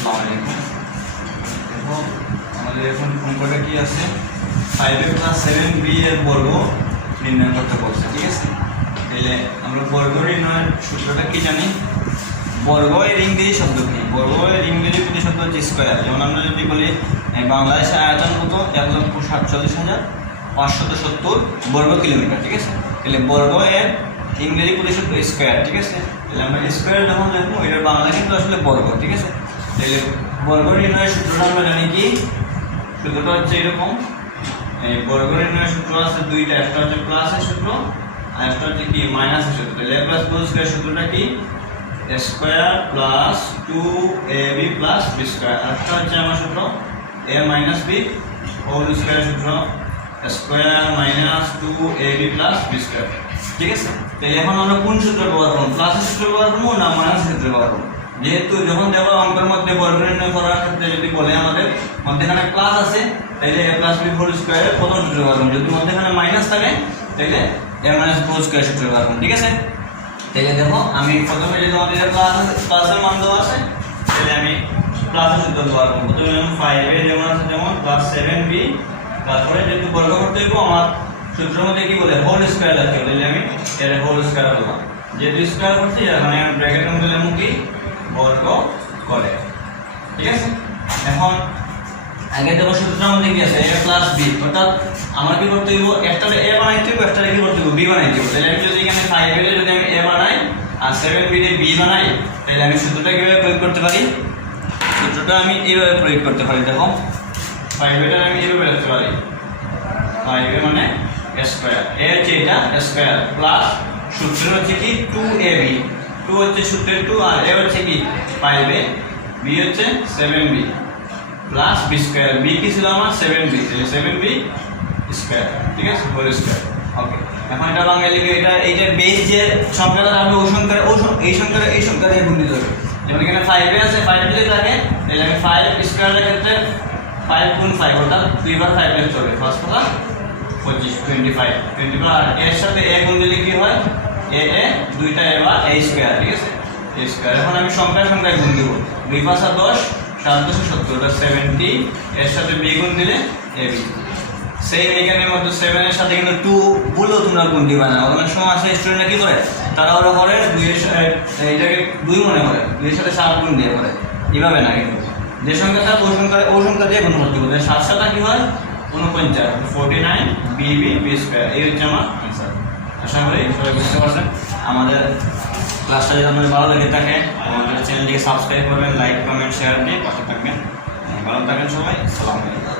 আসসালামু আলাইকুম দেখো, আমাদের এখন অঙ্কটা কি আছে? Five A plus seven B এর বর্গ নির্ণয় করতে বলছে, ঠিক আছে? তাহলে আমরা বর্গ নির্ণয়ের সূত্রটা কি জানি? বর্গ এর ইংরেজি শব্দ কি? বর্গ এর ইংরেজি প্রতি শব্দ হচ্ছে স্কোয়ার যেমন আমরা যদি বলি বাংলাদেশের আয়তন কত? এক লক্ষ সাতচল্লিশ হাজার পাঁচশত সত্তর বর্গ কিলোমিটার ঠিক আছে? তাহলে বর্গ এর ইংরেজি প্রতি স্কোয়ার ঠিক আছে? তাহলে আমরা স্কোয়ার যখন লিখব এটার বাংলা কিন্তু আসলে বর্গ ঠিক আছে? তাহলে বর্গ নির্ণয়ের সূত্রটা আমরা জানি কি? সূত্রটা হচ্ছে এরকম। এই বর্গ নির্ণয়ের সূত্র আছে দুইটা, একটা হচ্ছে প্লাসের সূত্র, আর একটা হচ্ছে কি মাইনাসের সূত্র। তাহলে এ প্লাস হোল স্কোয়ার সূত্রটা কি? Square plus two A B plus B square একটা হচ্ছে আমার সূত্র A minus B whole square সূত্র। Square minus two A B plus B square ঠিক আছে? তাহলে এখন আমরা কোন সূত্র ব্যবহার করব? প্লাসের সূত্র ব্যবহার করব না মাইনাসের সূত্র ব্যবহার করব? যেহেতু যখন দেখো অঙ্কের মধ্যে বর্গ করার ক্ষেত্রে যদি বলে আমাদের, মধ্যেখানে প্লাস আছে, তাইলে এ প্লাস বি হোল স্কোয়ারের প্রথম সূত্র করব? যদি মধ্যেখানে মাইনাস থাকে, তাইলে এ মাইনাস হোল স্কোয়ার সূত্র করব, ঠিক আছে? তাইলে দেখো, আমি প্রথমে যে তোমাদের প্লাস প্লাসের মান দেওয়া আছে তাহলে আমি প্লাসের সূত্র ব্যবহার করব। প্রথমে যেমন ফাইভ এ যেমন আছে যেমন প্লাস সেভেন বি তারপরে যেহেতু বর্গ করতে হইব, আমার সূত্রের মধ্যে কি বলে হোল স্কোয়ার লাগছে তাহলে আমি এর হোল স্কোয়ার বললাম যেহেতু স্কোয়ার করছি মানে আমি ব্র্যাকেটের মধ্যে কি? বর্গ করে। ঠিক আছে? এখন আগে দেখো সূত্রের মধ্যে কি আছে এ প্লাস বি অর্থাৎ আমার কি করতে হইব? একটারে এ বানাইতে হইব একটারে কি করতে হইব? বি বানাইতে হইব তাহলে আমি যদি এখানে ফাইভ এর যদি আমি এ বানাই আর সেভেন বি তে বি বানাই, তাহলে আমি সূত্রটা কীভাবে প্রয়োগ করতে পারি? সূত্রটা আমি এইভাবে প্রয়োগ করতে পারি, দেখো। ফাইভ এটা আমি এইভাবে লিখতে পারি। ফাইভ এ মানে স্কোয়ার এ হচ্ছে এটা স্কোয়ার প্লাস সূত্র হচ্ছে কি? টু এ বি টু হচ্ছে সূত্রের টু আর এ হচ্ছে কি? ফাইভ এ বি হচ্ছে seven B plus B square B কি ছিল আমার? সেভেন বি তাহলে সেভেন বি স্কোয়ার ঠিক আছে? হোল স্কোয়ার ওকে এখন এটা বাঙালি এটা এইটার বেস যে সংখ্যাটা থাকবে ওই সংখ্যার ওই এই সংখ্যার এই সংখ্যা দিয়ে গুণিত হবে। যেমন এখানে ফাইভে আছে ফাইভ যদি থাকে, তাহলে আমি ফাইভ স্কোয়ারের ক্ষেত্রে ফাইভ গুণ ফাইভ অর্থাৎ দুই বার ফাইভ লিখতে হবে ফার্স্ট কথা পঁচিশ টোয়েন্টি ফাইভ টোয়েন্টি ফাইভ এর সাথে এ গুণ দিলে কি হয়? এ এ, দুইটা এবার, এ স্কোয়ার ঠিক আছে? এ স্কোয়ার এখন আমি সংখ্যায় সংখ্যায় গুণ দিব। দুই দশ, সাত সত্তর ওটা সেভেন্টি এর সাথে বি দিলে এ বি সেই এখানের মধ্যে সেভেনের সাথে কিন্তু টু বলেও তোমরা গুণ দিবা না। অনেক সময় আছে স্টুডেন্টরা কি করে? তারা ওরা করে, দুইয়ের এইটাকে দুই মনে করে। দুইয়ের সাথে সাত গুণ দিয়ে করে। এভাবে না কিন্তু। যে সংখ্যা থাকবে ওই সংখ্যা সংখ্যা দিয়ে গুণ করতে কি হয়? উনপঞ্চাশ forty nine B B B square এই হচ্ছে আমার আশা করি সবাই বুঝতে পারছেন। আমাদের ক্লাসটা যদি আপনাদের ভালো লেগে থাকে, আমাদের চ্যানেলটিকে সাবস্ক্রাইব করবেন লাইক কমেন্ট শেয়ার দিয়ে পাশে থাকবেন। ভালো থাকেন সবাই আলাইকুম।